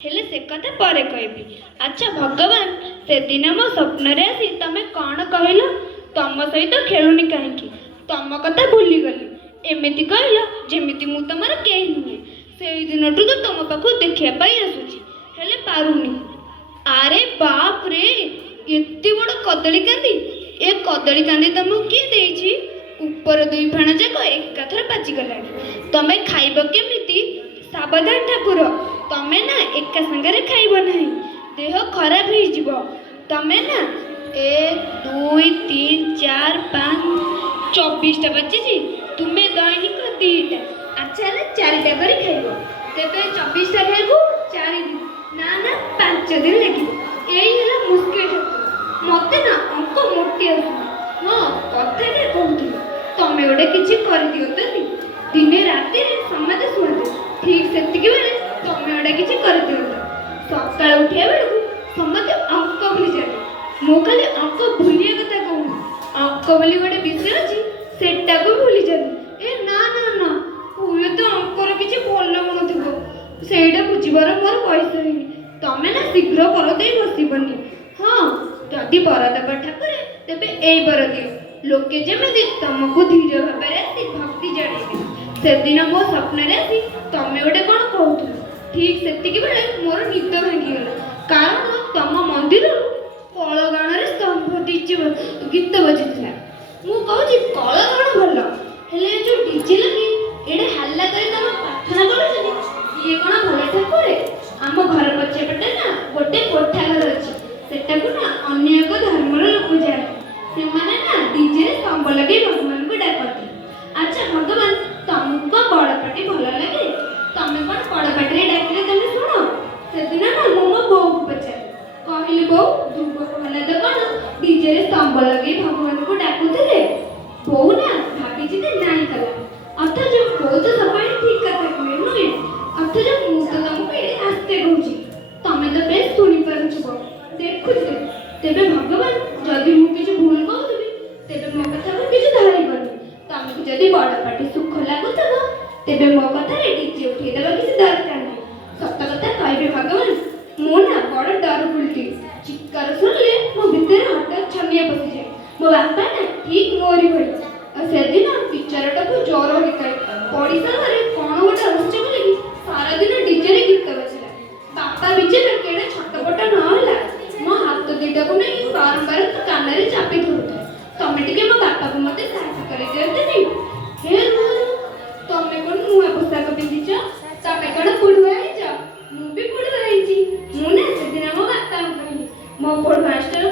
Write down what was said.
हेले से कथा पर कहबी। अच्छा भगवान से दिन मो स्वप्न रे आसी तमे कौन कहल तम सहित खेलुनी कहीं तम कथा भूली गली एमती कहल जमीती मु तुमर कहीं नुहे से दिन तो तुम पाखु देखा आसूची हेले पारुनी। अरे बाप रे एते बड़ कदली कांदी ए कदली कांदी तुमको किए देछि ऊपर दुई फाण जाक एकाथर पाची गलानी तमे खाइब केमिति सावधान ठाकुर तमे ना एका संगे खाइब नहीं देह खराब हो जीव तमे ना 1 2 3 4 5 24टा बची तुम्हें दैनिक 2टा अच्छा ना 4टा कर खाइब तेरे 24टा खाइबू 4 दिन ना ना 5 दिन लगे यही है मुस्किल ठाकुर मत ना अंक मोटी आस हाँ कथा क्या कहूँ तमें गोटे किसी कर दियो तो दिने राति समझे शुणु ठीक से बेले तमें गोटे किसी कर दियो सका उठा बेलू समझे अंक भूली जाए मु खाली अंक भूलिया कथा कहूँ अंक बोली गोटे विषय अच्छी सेटा को भूली जाए ए ना ना ना हुए तो अंकर किसी भल गुण थी से बुझार मोर बयस है तमें ना शीघ्र पर दे बसबनी हाँ जदि बर देव ठाकुर तेरे यही बर दियो लोके जमी तुमको धीरे भाव आसी भक्ति जड़े से दिन मो स्वप्न आसी तमें गोटे कौन कहूल ठीक से बेले मोर निद भांगीगला कारण तुम मंदिर कलगाण स्तंभ डीजे गीत बजुला मु कहूँ कलगाण भल हेले जो डीजे लगी एडे हल्ला कर तुम प्रार्थना कर ये कौन भल ठाकुर आम घर पछे पटे ना गोटे कोठा घर अच्छी सेटाकू ना अन्य एक धर्मर लोक जाए से माने ना डीजे स्तंभ लगे भगवान को डाकती। अच्छा भगवान तुमको बड़ पार्टी भल लगे तमें कौन बड़ पार्टी डाकिले तुम शुण से दिन ना मो मो बो को पचार कहली बो ध्रुव कहला तो कौन डीजे स्तंभ लगे भगवान को डाकुले बो ना भाभी जी नाई कला अथच बो तो सब ठीक कथा कहे नुहे अथच मु तो तुमको ये आस्ते कहूँ तमें तो बेस शुणी पारुछ देखु तेरे भगवान जदि मु किसी भूल कहूबी तेरे मो कथा को किसी धरबनी तुमको जदि बड़ पार्टी सुख लगुथब तेरे मो कथा डीजे उठे देवा किसी दरकार नहीं सत कथा कहबे भगवान मो ना बड़ डर बुलती चित्कार सुनले मो भितर हठात छनिया पशि जाए मो बापा ना ठीक मोरी भरी से दिन टीचरटा को ज्वर होता पड़ीसा घरे कौन गोटे उत्सव लगी सारा दिन डीजे गीत बजला बापा बिचरा केड़े छटपट नहला मो हाथ दुईटा को नहीं बारंबार कान में चापी धरुता तमें टिके मो बापा को मत साहस कर दियते हे तमें कौन नुआ पोशाक पिंधिच तमें कौन पुड़ुआ मु भी पुड़ुआ मु ना से दिन मो बापा कहली मो पोड़ मास्टर